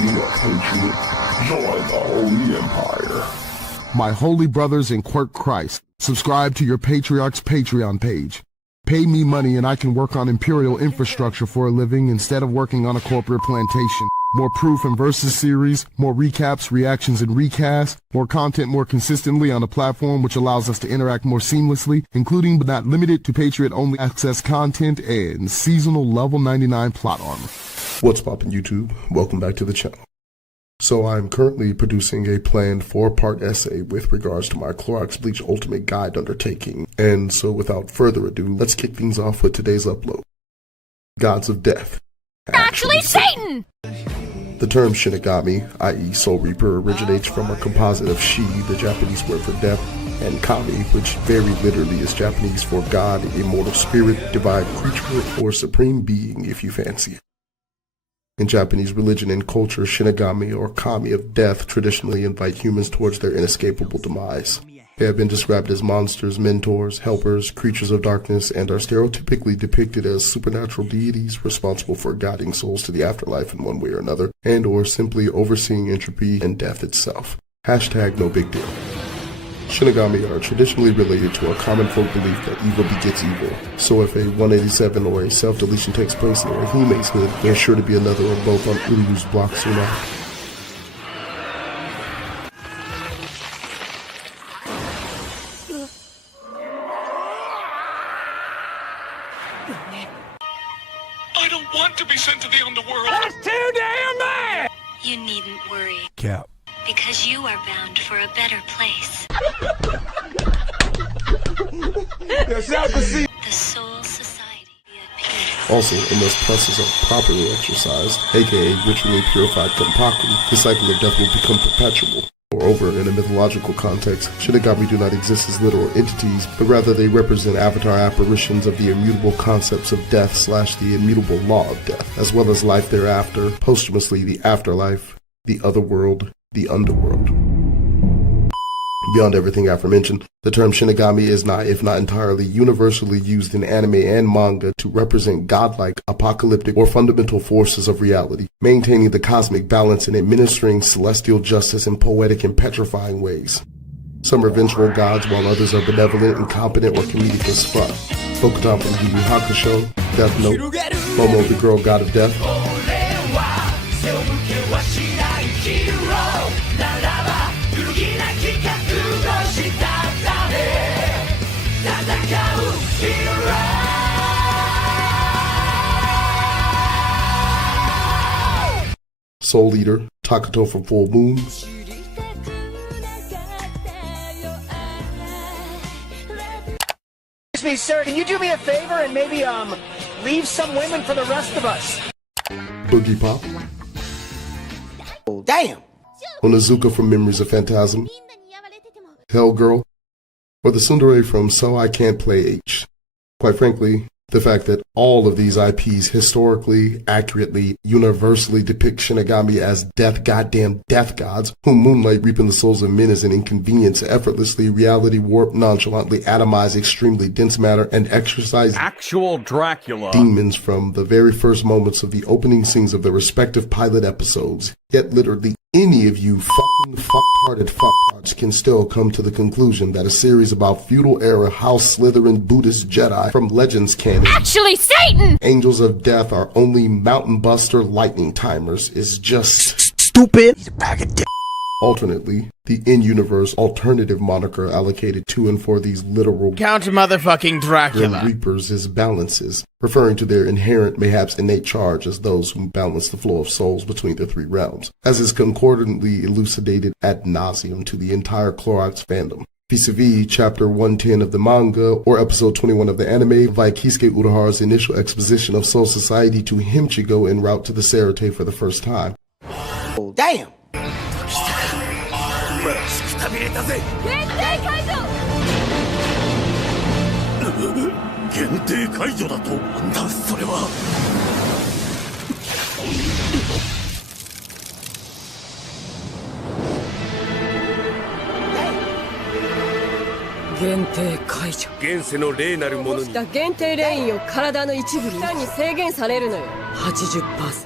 Being a patriot, join the Holy Empire. My holy brothers in Quirk Christ, subscribe to your Patriarch's Patreon page. Pay me money and I can work on Imperial infrastructure for a living instead of working on a corporate plantation. More proof and versus series, more recaps, reactions, and recasts, more content more consistently on a platform which allows us to interact more seamlessly, including but not limited to Patriot-only access content and seasonal level 99 plot armor. What's poppin' YouTube? Welcome back to the channel. So I'm currently producing a planned 4-part essay with regards to my Clorox Bleach Ultimate Guide undertaking, and so without further ado, let's kick things off with today's upload. Gods of Death. Actually Satan! The term Shinigami, i.e. Soul Reaper, originates from a composite of Shi, the Japanese word for death, and Kami, which very literally is Japanese for God, immortal spirit, divine creature, or supreme being if you fancy it. In Japanese religion and culture, Shinigami or Kami of death traditionally invite humans towards their inescapable demise. They have been described as monsters, mentors, helpers, creatures of darkness, and are stereotypically depicted as supernatural deities responsible for guiding souls to the afterlife in one way or another, and or simply overseeing entropy and death itself. Hashtag no big deal. Shinigami are traditionally related to a common folk belief that evil begets evil, so if a 187 or a self-deletion takes place near a Hime's hood, there's sure to be another or both on Uryu's block soon after. I don't want to be sent to the underworld! That's too damn bad! You needn't worry. Cap. Because you are bound for a better place. The Soul Society. Also, unless pluses are properly exercised, aka ritually purified Kenpaku, the cycle of death will become perpetual. Moreover, in a mythological context, Shinigami do not exist as literal entities, but rather they represent avatar apparitions of the immutable concepts of death / the immutable law of death, as well as life thereafter, posthumously the afterlife, the otherworld, the underworld. Beyond everything aforementioned, the term Shinigami is not, if not entirely, universally used in anime and manga to represent godlike, apocalyptic, or fundamental forces of reality, maintaining the cosmic balance and administering celestial justice in poetic and petrifying ways. Some are vengeful gods, while others are benevolent, incompetent, or comedic as fuck. Bokutan from Yu Yu Hakusho, Death Note, Momo the Girl God of Death, Soul Eater, Takato from Full Moon, Excuse me, sir, can you do me a favor and maybe, leave some women for the rest of us? Boogie Pop, Oh, damn! Onizuka from Memories of Phantasm, Hell Girl, or the tsundere from So I Can't Play H. Quite frankly, the fact that all of these IPs historically, accurately, universally depict Shinigami as death gods, whom moonlight reaping the souls of men as an inconvenience, effortlessly reality warp, nonchalantly atomize extremely dense matter, and exercise actual Dracula demons from the very first moments of the opening scenes of the respective pilot episodes. Yet literally any of you fucking fuck-hearted fucktards can still come to the conclusion that a series about feudal era House Slytherin Buddhist Jedi from Legends canon, Actually Satan! Angels of Death are only Mountain Buster lightning timers is just Stupid! He's a bag of dick. Alternately, the in-universe alternative moniker allocated to and for these literal Count motherfucking Dracula Reapers is balances, referring to their inherent, mayhaps innate charge as those who balance the flow of souls between the three realms, as is concordantly elucidated ad nauseum to the entire Clorox fandom. Vis-a-vis Chapter 110 of the manga, or Episode 21 of the anime, via Kisuke Urahara's initial exposition of Soul Society to Himchigo en route to the Serite for the first time. Oh, damn! 限定解除だとなんだそれは。限定解除。現世の霊なるものにした限定レインを体の一部に単に制限されるのよ。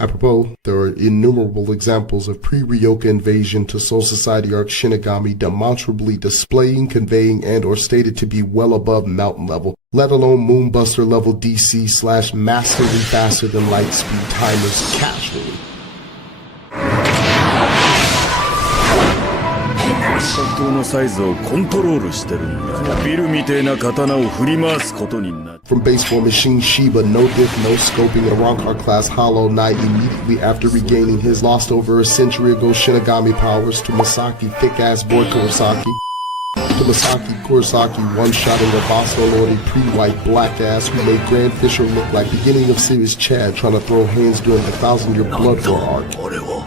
Apropos, there are innumerable examples of pre-Ryoka invasion to Soul Society arc Shinigami demonstrably displaying, conveying, and or stated to be well above mountain level, let alone Moonbuster level DC / massively faster than light speed timers casually. 本当のサイズをコントロールしてるんだ。ビルみてえな刀を振り回すことになる。 From base form Machine Shiba, no diff, no scoping, and Rancor class Hollow Knight immediately after regaining his lost over a century ago Shinigami powers to Masaki thick-ass boy Kurosaki. To Masaki Kurosaki one-shotting a Bosso Lordy pre-white black ass who made Grand Fisher look like beginning of series Chad trying to throw hands during the 1,000-year Blood War arc.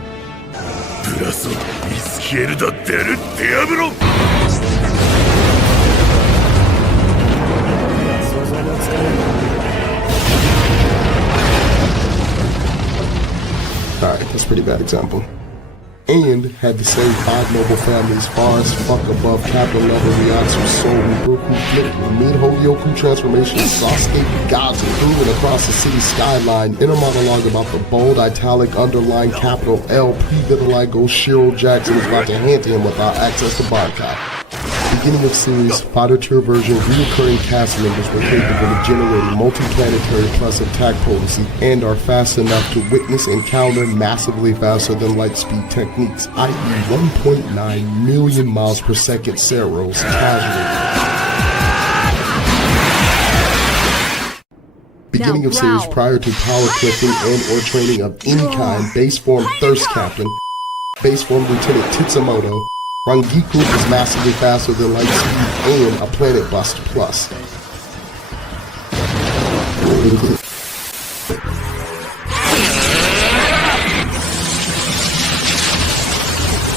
プラス見つけるだってやるってやめろ。 Alright, that's a pretty bad example. And had the same 5 noble families far as fuck above capital level Ryatsu Soul Reaper who flipped with mid-Holyoku transformation Sasuke gods moving across the city skyline. Inner monologue about the bold italic underline capital L pre-vitiligo Shiro Jackson is about to hand to him without access to boycott. Beginning of series, fighter tier version, reoccurring cast members were capable of generating multi-planetary plus attack potency and are fast enough to witness and counter massively faster than light speed techniques, i.e. 1.9 million miles per second Ceros casually. Beginning of series prior to power clipping and or training of any kind, base form Thirst Captain, base form Lieutenant Titsumoto, Rangiku is massively faster than light speed and a planet bust plus.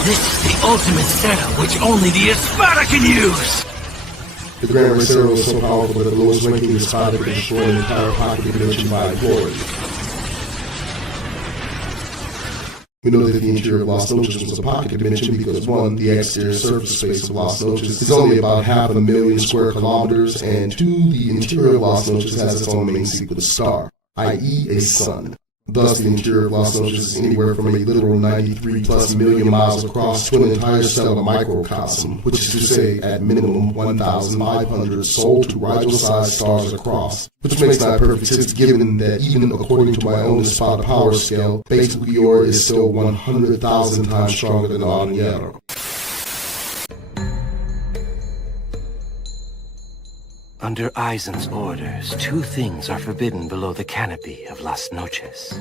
This is the ultimate setup which only the Espada can use! The Grand Racero is so powerful that the lowest ranking Espada could destroy an entire pocket dimension by glory. We know that the interior of Los Noches was a pocket dimension because 1, the exterior surface space of Los Noches is only about 500,000 square kilometers, and 2, the interior of Los Noches has its own main sequence star, i.e. a sun. Thus, the interior of Los Noches is anywhere from a literal 93+ million miles across to an entire stellar microcosm, which is to say, at minimum 1,500 soul to Rigel-sized stars across. Which makes not perfect sense given that even according to my own Espada power scale, base Ukior is still 100,000 times stronger than Arniero. Under Aizen's orders, 2 things are forbidden below the canopy of Las Noches.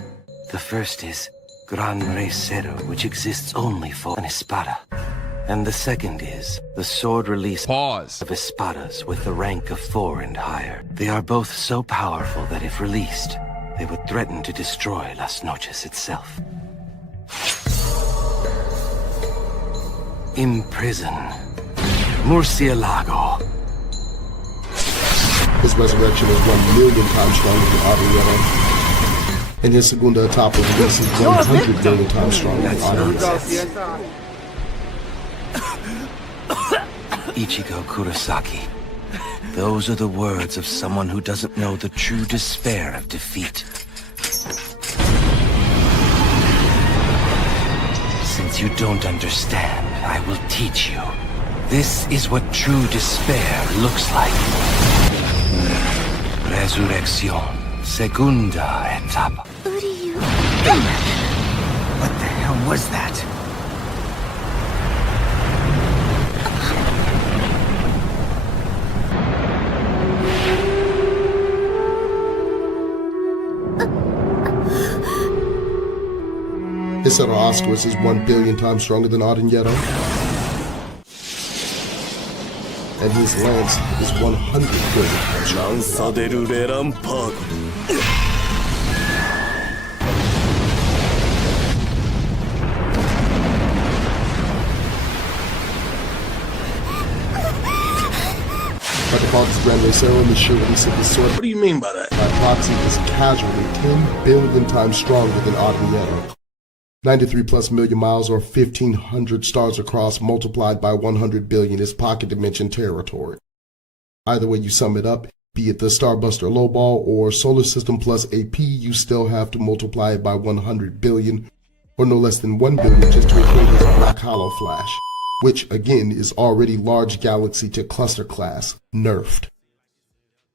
The first is Gran Recero, which exists only for an Espada. And the second is the sword release of Espadas with the rank of 4 and higher. They are both so powerful that if released, they would threaten to destroy Las Noches itself. Imprison Murcielago. His resurrection is 1 million times stronger than Arniero. And his Segunda Etapa release is 100 million times stronger than Arniero. Ichigo Kurosaki. Those are the words of someone who doesn't know the true despair of defeat. Since you don't understand, I will teach you. This is what true despair looks like. Resurrección, segunda etapa. What do you... What the hell was that? His set of Ostwitz is 1 billion times stronger than Arniero. And his lance is 100 billion times stronger than Arniero. By default, it's Grand Racero and the sheer release of his sword. What do you mean by that? By proxy, is casually 10 billion times stronger than Arniero. 93+ million miles or 1,500 stars across multiplied by 100 billion is pocket dimension territory. Either way you sum it up, Be it the Starbuster Lowball or Solar System Plus AP, you still have to multiply it by 100 billion, or no less than 1 billion just to equate his Black Hollow Flash, which again is already large galaxy to cluster class, nerfed.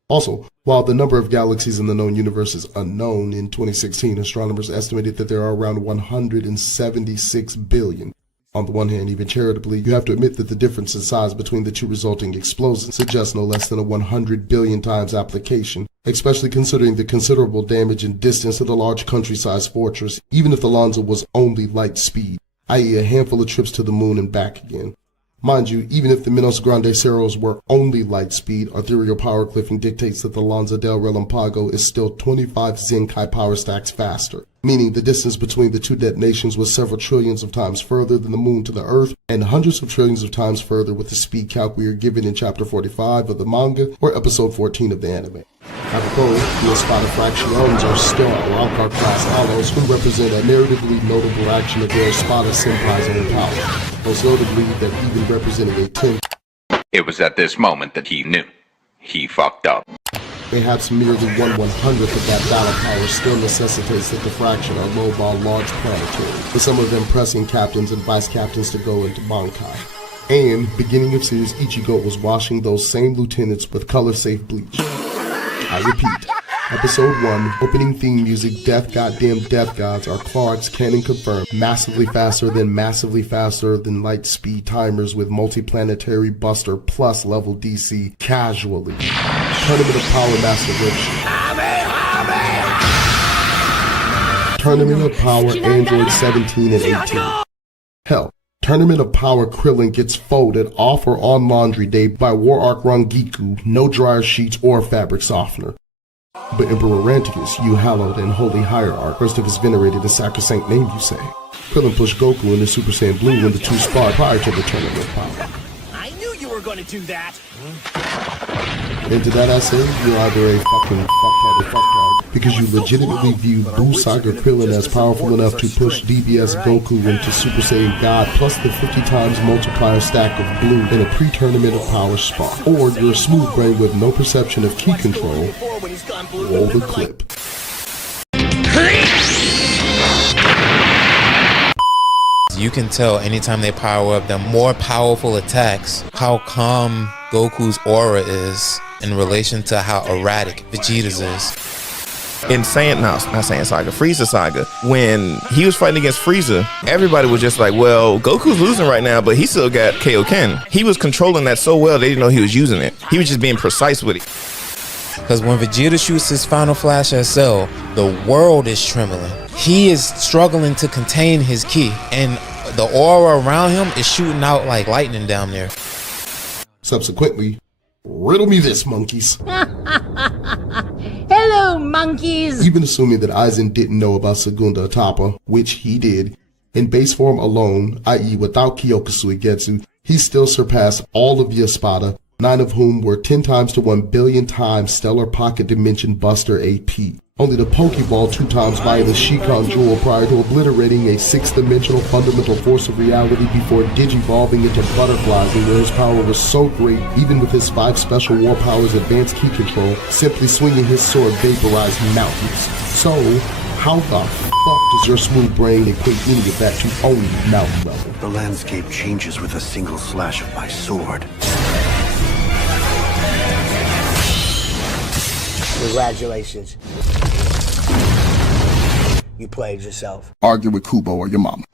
Also, while the number of galaxies in the known universe is unknown, in 2016 astronomers estimated that there are around 176 billion. On the one hand, even charitably, you have to admit that the difference in size between the two resulting explosions suggests no less than a 100 billion times application, especially considering the considerable damage and distance of the large country-sized fortress, even if the Lonza was only light speed, i.e. a handful of trips to the moon and back again. Mind you, even if the Minos Grande Ceros were only light speed, Arterial Power Cliffing dictates that the Lonza del Relampago is still 25 Zenkai power stacks faster, meaning the distance between the two detonations was several trillions of times further than the moon to the Earth, and hundreds of trillions of times further with the speed calc we are given in chapter 45 of the manga or episode 14 of the anime. Apropos, the Espada Fractions are still Arrancar class hollows who represent a narratively notable action of their Espada Senpai's own power, most notably that even representing a 10th. It was at this moment that he knew. He fucked up. Perhaps merely 1/100th of that battle power still necessitates that the fraction are low-ball large planetary, with some of them pressing captains and vice captains to go into Bankai. And, beginning of series, Ichigo was washing those same lieutenants with color-safe bleach. I repeat, Episode 1, opening theme music, Death Goddamn Death Gods are Clorox Canon confirmed, massively faster than light speed timers with multiplanetary buster plus level DC casually. Tournament of Power Master Roshi. Tournament of Power Android 17 and 18. Hell, Tournament of Power Krillin gets folded off or on laundry day by War Arc Rangiku, no dryer sheets or fabric softener. But Emperor Ranticus, you hallowed and holy hierarch, first of his venerated and sacrosanct name, you say. Krillin pushed Goku into Super Saiyan Blue when the two sparred prior to the Tournament of Power. I knew you were going to do that. And to that I say, you're either a fucking fucktard, because you legitimately view Buu Saga Krillin as powerful enough to push DBS Goku into Super Saiyan God plus the 50 times multiplier stack of blue in a pre-tournament of power spot. Or you're a smooth brain with no perception of key control. Roll the clip. You can tell anytime they power up the more powerful attacks, how calm Goku's aura is in relation to how erratic Vegeta's is. In Saiyan, not Saiyan Saga, Frieza Saga, when he was fighting against Frieza, everybody was just like, well, Goku's losing right now, but he still got Kaioken. He was controlling that so well, they didn't know he was using it. He was just being precise with it. Because when Vegeta shoots his final flash at Cell, the world is trembling. He is struggling to contain his ki, and the aura around him is shooting out like lightning down there. Subsequently, riddle me this, monkeys. Hello, monkeys! Even assuming that Aizen didn't know about Segunda Etapa, which he did, in base form alone, i.e. without Kyokusu Igetsu, he still surpassed all of the Espada, 9 of whom were 10 times to 1 billion times Stellar Pocket Dimension Buster AP. Only the Pokeball 2 times via the Shikon Jewel prior to obliterating a 6th-dimensional fundamental force of reality before digivolving into butterflies, and where his power was so great, even with his 5 special war powers advanced key control, simply swinging his sword vaporized mountains. So, how the fuck does your smooth brain equate any of that to only mountain level? The landscape changes with a single slash of my sword. Congratulations. You played yourself. Argue with Kubo or your mama.